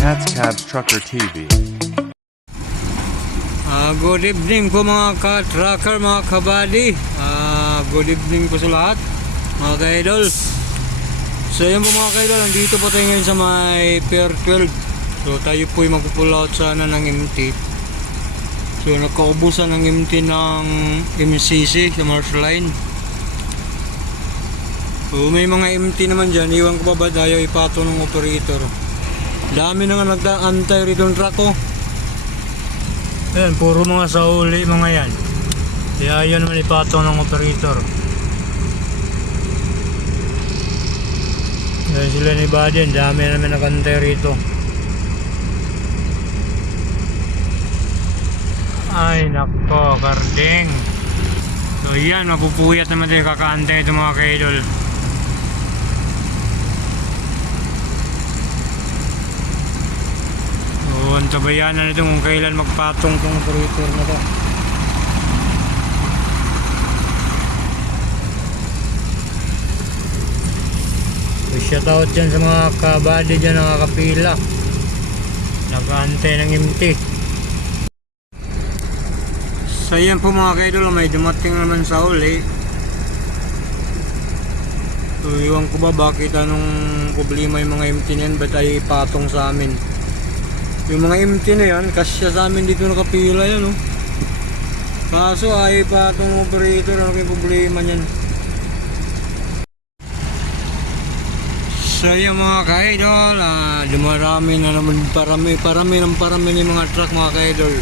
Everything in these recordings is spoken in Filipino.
Cat's Cabs Trucker TV. Good evening po mga ka-trucker, mga kabady. Good evening po sa lahat mga ka-idol. So yan po mga ka-idol, nandito po tayo ngayon sa may Pier 12. So tayo po yung magpupull out sana ng MT. So nagkaubusan ng MT ng MCC sa Marshall Line. So may mga MT naman dyan, iwan ko pa ba tayo ipato ng operator. Dami na nga nagtaantay rito ng truck ko. Ayan, puro mga sauli mga yan. Kaya yan naman ipato ng operator. Ayan sila ni Baden, dami naman nakantay rito. Ay nako, kardeng. So yan, mapupuyat naman tayo kakaantay ito mga kaidol. So antabayanan nito kung kailan magpatong itong operator na to. So shout out dyan sa mga kabady dyan nakakapila, nakaantay ng MT. So yan po mga kaidol, may dumating naman sa uli. So iwan ko ba bakit anong problema yung mga MT na yan, ba't ay ipatong sa amin. Yung mga MT na yan, kasya sa amin dito nakapila yan, oh. Kaso ay ipatong operator, ano yung problema yan. So yung mga kaidol, dumarami na naman, parami ng mga truck mga kaidol.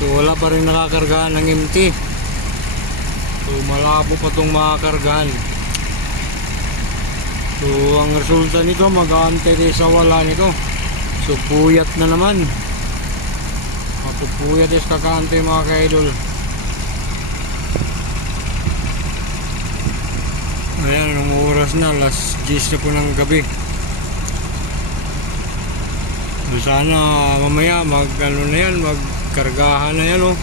So wala pa rin nakakargahan ng MT. So malabo pa itong makakargahan. So ang resulta nito, mag-aantay tayo sa wala nito. So puyat na naman. Mapupuyat is kakaantay mga kaidol. Ayan, anong oras na? Last 10 na po ng gabi. So sana mamaya mag-ano na yan, magkargahan na yan, oh.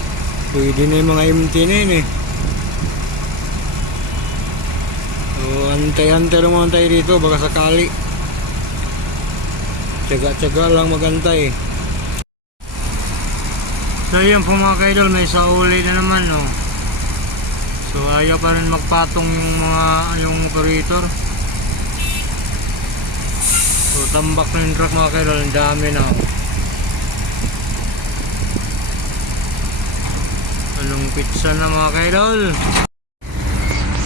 Pwede na yung mga MT na yun, eh. So antay-antay lang mga tayo dito, baka sakali. Tsaga-tsaga lang magantay. So yun po mga kaidol, may sauli na naman, oh. So ayaw pa rin magpatong yung operator. So tambak na yung truck mga kaidol, ang dami na, oh. Anong pizza na mga kaidol.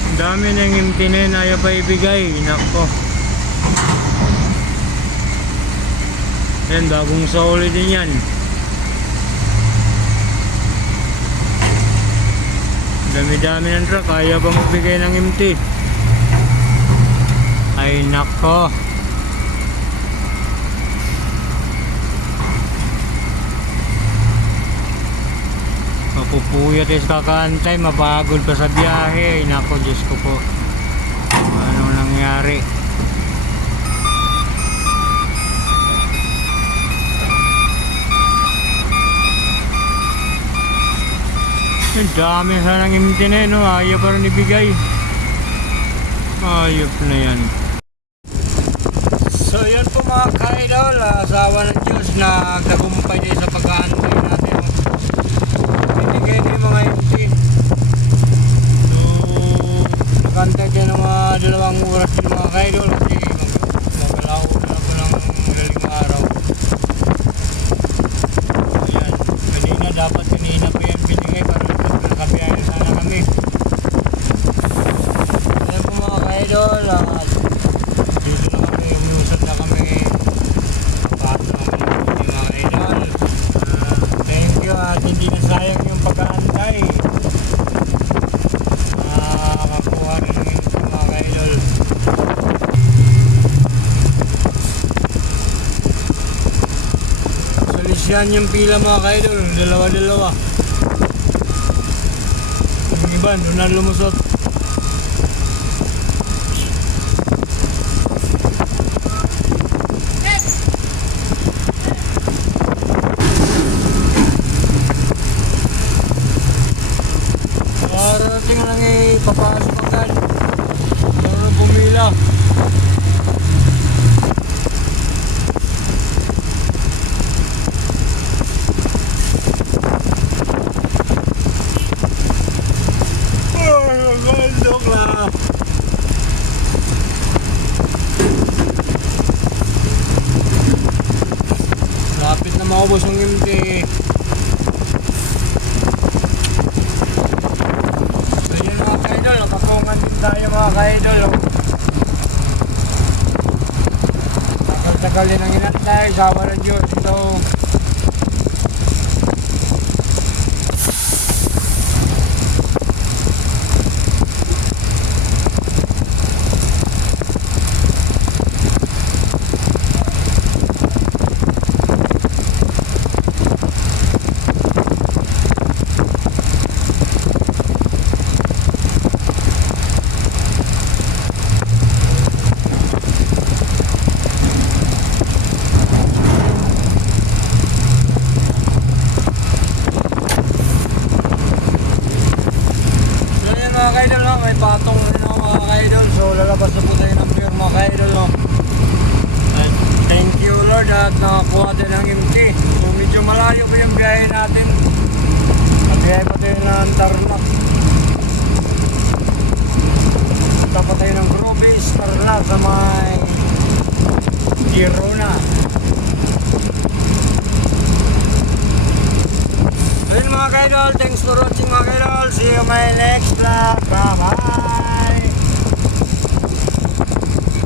Ang dami na yung imtinin, ayaw pa ibigay. Nako. Yan, bagong sauli din yan. Dami-dami ng truck, ayaw pa magbigay ng MT. Ay nako. Mapupuyat is kakaantay, mapagod pa sa biyahe. Ay nako, Diyos ko po, ano nangyari. Ang dami sanang MT na yun, no? Ayaw pa rin ibigay. Ayop na yan. So yan po mga kaidol, asawa ng Diyos na tagumpay din sa pag-aantay natin. Binigay din yung mga MT. So nakantay din ng mga 2 oras din mga kaidol, kasi maglao na po ng 5 araw. Ayan, kanina pa yan binigay para nakabiyahe sana kami. Ayan po mga kaidol, dito na kami, umusad na kami. Pato na kami ng mga kaidol. Thank you at hindi na sayang yung pag-aantay. Makakuha rin ng ito mga kaidol. Solisyan yung pila mga kaidol, dalawa-dalawa. Yung iba, doon na lumusot. Parating lang papasok agad. Meron pumila. nakaubos ng empty. So yun mga ka-idol, nakapungan din tayo mga ka-idol. Tagal-tagal din ang inantay, sawa ng Diyos. So may patong rin ako mga ka-idol. So lalabas na po tayo ng pier mga ka-idol, no? And thank you Lord at nakakuha din ng empty. So medyo malayo pa yung biyahe natin. Biyahe pa tayo ng Tarlac. Punta pa tayo ng Grobis, Tarlac sa may Girona. So yun mga ka-idol, thanks for watching mga ka-idol. See you my next vlog.